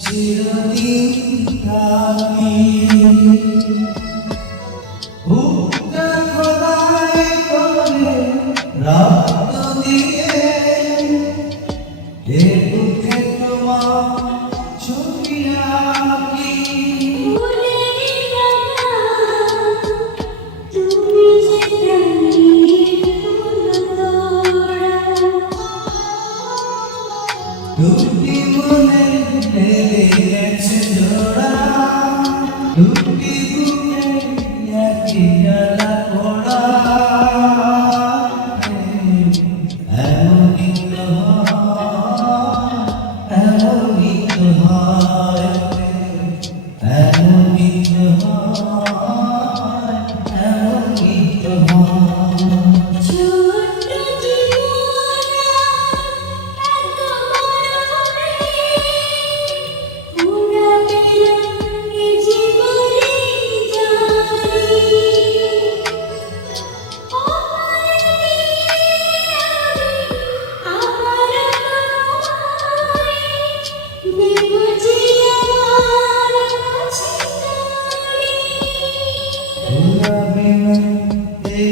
চিরদিন থাকি বুকটা খোদাই করে রক্ত দিয়ে এ বুকে তোমার ছবি আঁকি দুটি মনে লেগে গেছে জোড়া দুটি বুকে একই গলা পড়া এমনই তো হয় এমনই তো হয় এমনই তো হয় এমনই তো হয়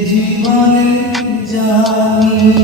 জীবনে জানি